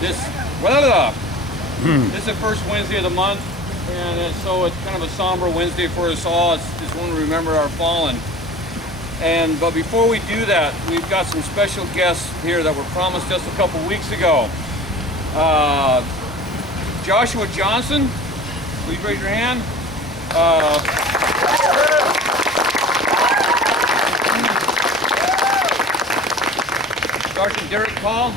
This is the first Wednesday of the month, and so it's kind of a somber Wednesday for us all. It's when we remember our fallen. But before we do that, we've got some special guests here that were promised just a couple weeks ago. Joshua Johnson, please raise your hand. Sergeant Derek Paul.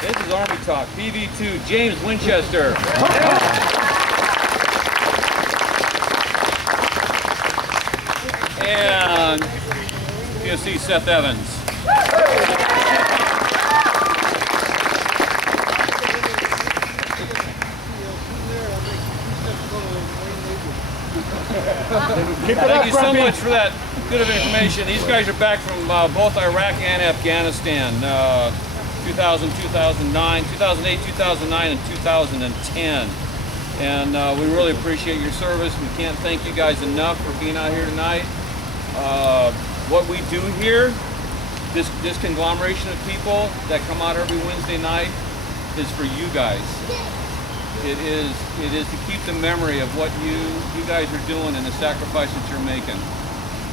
This is Army Talk. PV2, James Winchester. And PFC Seth Evans. Thank you so much for that bit of information. These guys are back from both Iraq and Afghanistan, 2000, 2009, 2008, 2009, and 2010. And we really appreciate your service. We can't thank you guys enough for being out here tonight. What we do here, this conglomeration of people that come out every Wednesday night, is for you guys. It is to keep the memory of what you guys are doing and the sacrifices you're making.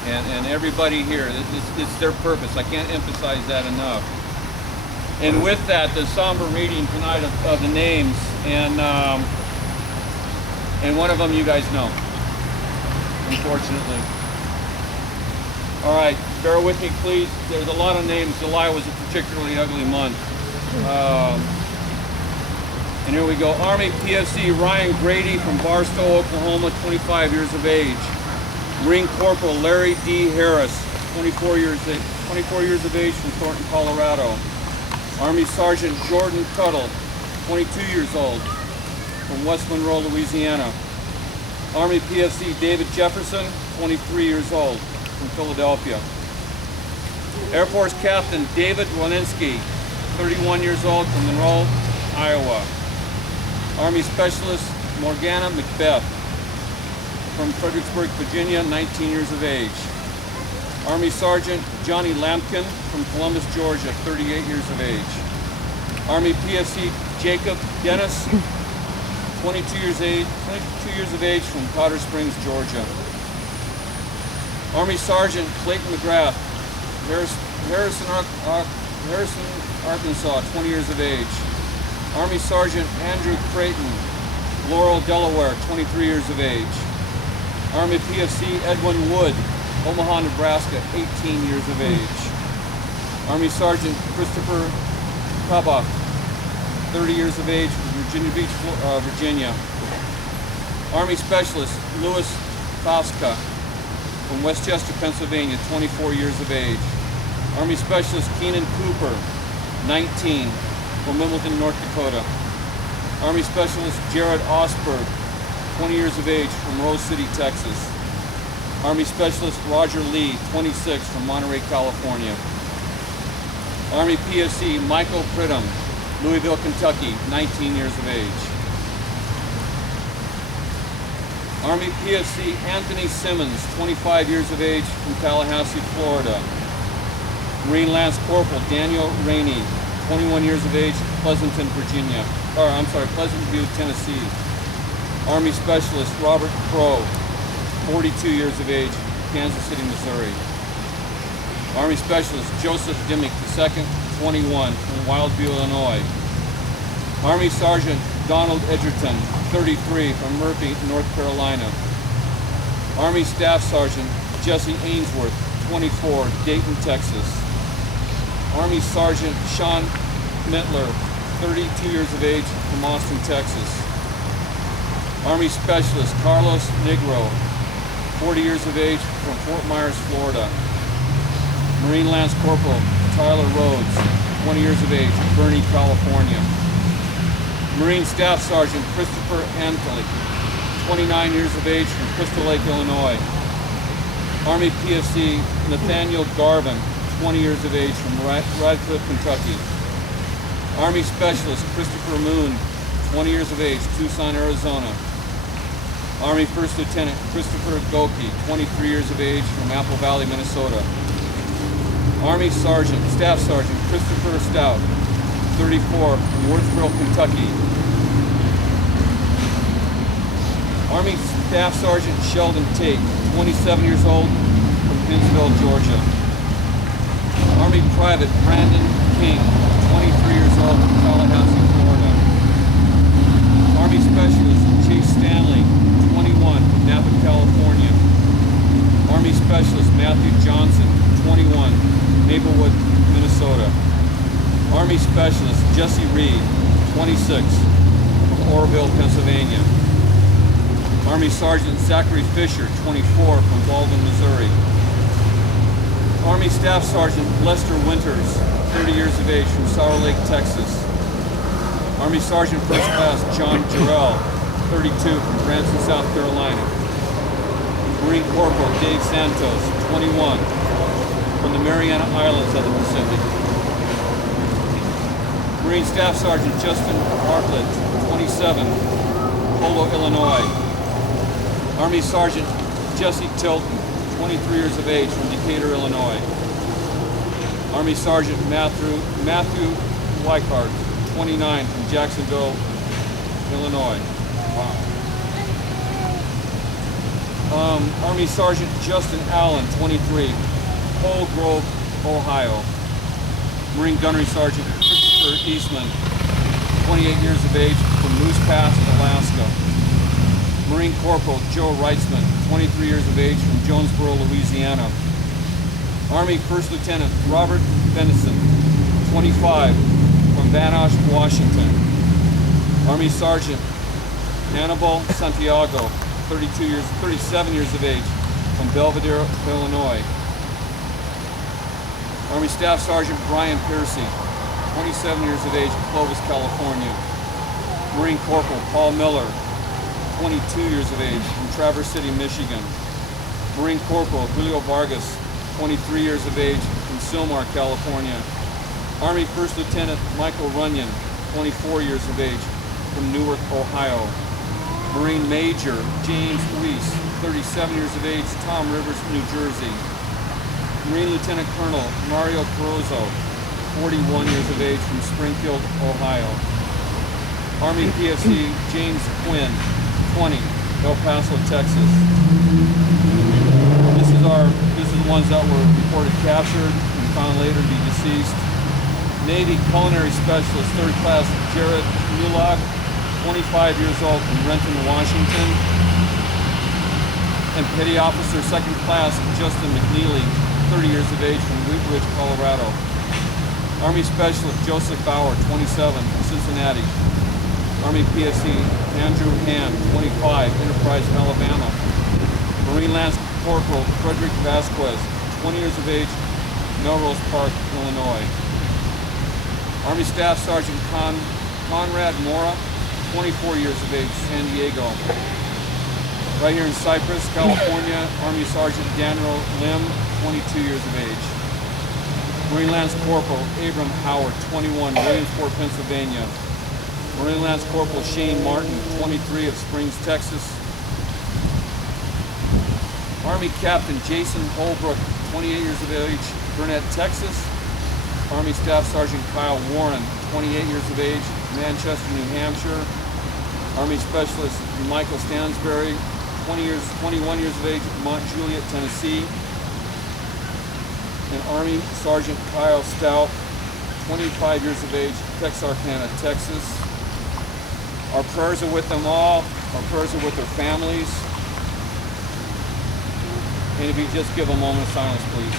And everybody here, it's their purpose. I can't emphasize that enough. And with that, the somber reading tonight of the names, and one of them you guys know, unfortunately. All right, bear with me, please. There's a lot of names. July was a particularly ugly month. And here we go. Army PFC Ryan Grady from Barstow, Oklahoma, 25 years of age. Marine Corporal Larry D. Harris, 24 years of age, from Thornton, Colorado. Army Sergeant Jordan Tuttle, 22 years old, from West Monroe, Louisiana. Army PFC David Jefferson, 23 years old, from Philadelphia. Air Force Captain David Walensky, 31 years old, from Monroe, Iowa. Army Specialist Morgana Macbeth, from Fredericksburg, Virginia, 19 years of age. Army Sergeant Johnny Lampkin, from Columbus, Georgia, 38 years of age. Army PFC Jacob Dennis, 22 years of age, from Powder Springs, Georgia. Army Sergeant Clayton McGrath, Harrison, Arkansas, 20 years of age. Army Sergeant Andrew Creighton, Laurel, Delaware, 23 years of age. Army PFC Edwin Wood, Omaha, Nebraska, 18 years of age. Army Sergeant Christopher Kabach, 30 years of age, from Virginia Beach, Virginia. Army Specialist Louis Pasca, from Westchester, Pennsylvania, 24 years of age. Army Specialist Keenan Cooper, 19, from Wilmington, North Dakota. Army Specialist Jared Osberg, 20 years of age, from Rose City, Texas. Army Specialist Roger Lee, 26, from Monterey, California. Army PFC Michael Pridham, Louisville, Kentucky, 19 years of age. Army PFC Anthony Simmons, 25 years of age, from Tallahassee, Florida. Marine Lance Corporal Daniel Rainey, 21 years of age, Pleasant View, Tennessee. Army Specialist Robert Crow, 42 years of age, Kansas City, Missouri. Army Specialist Joseph Dimmick II, 21, from Wildview, Illinois. Army Sergeant Donald Edgerton, 33, from Murphy, North Carolina. Army Staff Sergeant Jesse Ainsworth, 24, Dayton, Texas. Army Sergeant Sean Mittler, 32 years of age, from Austin, Texas. Army Specialist Carlos Negro, 40 years of age, from Fort Myers, Florida. Marine Lance Corporal Tyler Rhodes, 20 years of age, Bernie, California. Marine Staff Sergeant Christopher Antley, 29 years of age, from Crystal Lake, Illinois. Army PFC Nathaniel Garvin, 20 years of age, from Radcliffe, Kentucky. Army Specialist Christopher Moon, 20 years of age, Tucson, Arizona. Army First Lieutenant Christopher Goki, 23 years of age, from Apple Valley, Minnesota. Army Staff Sergeant Christopher Stout, 34, from Worthville, Kentucky. Army Staff Sergeant Sheldon Tate, 27 years old, from Hinsville, Georgia. Army Private Brandon King, 23 years old, from Tallahassee, Florida. Army Specialist Chase Stanley, 21, from Napa, California. Army Specialist Matthew Johnson, 21, Maplewood, Minnesota. Army Specialist Jesse Reed, 26, from Oroville, Pennsylvania. Army Sergeant Zachary Fisher, 24, from Walden, Missouri. Army Staff Sergeant Lester Winters, 30 years of age, from Sour Lake, Texas. Army Sergeant First Class John Jarrell, 32, from Branson, South Carolina. Marine Corporal Dave Santos, 21, from the Mariana Islands of the Pacific. Marine Staff Sergeant Justin Bartlett, 27, Polo, Illinois. Army Sergeant Jesse Tilton, 23 years of age, from Decatur, Illinois. Army Sergeant Matthew Weichart, 29, from Jacksonville, Illinois. Wow. Army Sergeant Justin Allen, 23, Pole Grove, Ohio. Marine Gunnery Sergeant Christopher Eastman, 28 years of age, from Moose Pass, Alaska. Marine Corporal Joe Reitzman, 23 years of age, from Jonesboro, Louisiana. Army First Lieutenant Robert Benison, 25, from Van Osh, Washington. Army Sergeant Hannibal Santiago, 37 years of age, from Belvedere, Illinois. Army Staff Sergeant Brian Piercy, 27 years of age, Clovis, California. Marine Corporal Paul Miller, 22 years of age, from Traverse City, Michigan. Marine Corporal Julio Vargas, 23 years of age, from Sylmar, California. Army First Lieutenant Michael Runyon, 24 years of age, from Newark, Ohio. Marine Major James Weiss, 37 years of age, Tom Rivers, New Jersey. Marine Lieutenant Colonel Mario Carozzo, 41 years of age, from Springfield, Ohio. Army PFC James Quinn, 20, El Paso, Texas. This is the ones that were reported captured and found later to be deceased. Navy Culinary Specialist, 3rd Class Jared Mulock, 25 years old, from Renton, Washington. And Petty Officer 2nd Class Justin McNeely, 30 years of age, from Wheat Ridge, Colorado. Army Specialist Joseph Bauer, 27, from Cincinnati. Army PFC Andrew Hand, 25, Enterprise, Alabama. Marine Lance Corporal Frederick Vasquez, 20 years of age, Melrose Park, Illinois. Army Staff Sergeant Conrad Mora, 24 years of age, San Diego. Right here in Cypress, California, Army Sergeant Daniel Lim, 22 years of age. Marine Lance Corporal Abram Howard, 21, Williamsport, Pennsylvania. Marine Lance Corporal Shane Martin, 23, of Springs, Texas. Army Captain Jason Holbrook, 28 years of age, Burnett, Texas. Army Staff Sergeant Kyle Warren, 28 years of age, Manchester, New Hampshire. Army Specialist Michael Stansberry, 21 years of age, Mont Juliet, Tennessee. And Army Sergeant Kyle Stout, 25 years of age, Texarkana, Texas. Our prayers are with them all. Our prayers are with their families. And if you just give a moment of silence, please.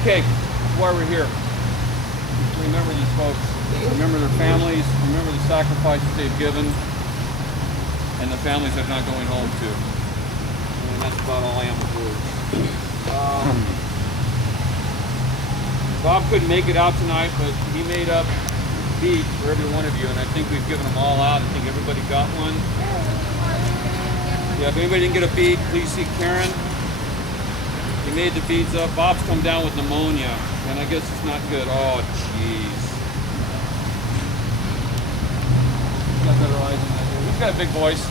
Okay, that's why we're here. Remember these folks. Remember their families. Remember the sacrifices they've given. And the families they're not going home to. And that's about all I am with words. Bob couldn't make it out tonight, but he made up beat for every one of you. And I think we've given them all out. I think everybody got one. Yeah, if anybody didn't get a bead, please see Karen. He made the beads up. Bob's come down with pneumonia, and I guess it's not good. Oh, jeez. Got better eyes than that. He's got a big voice.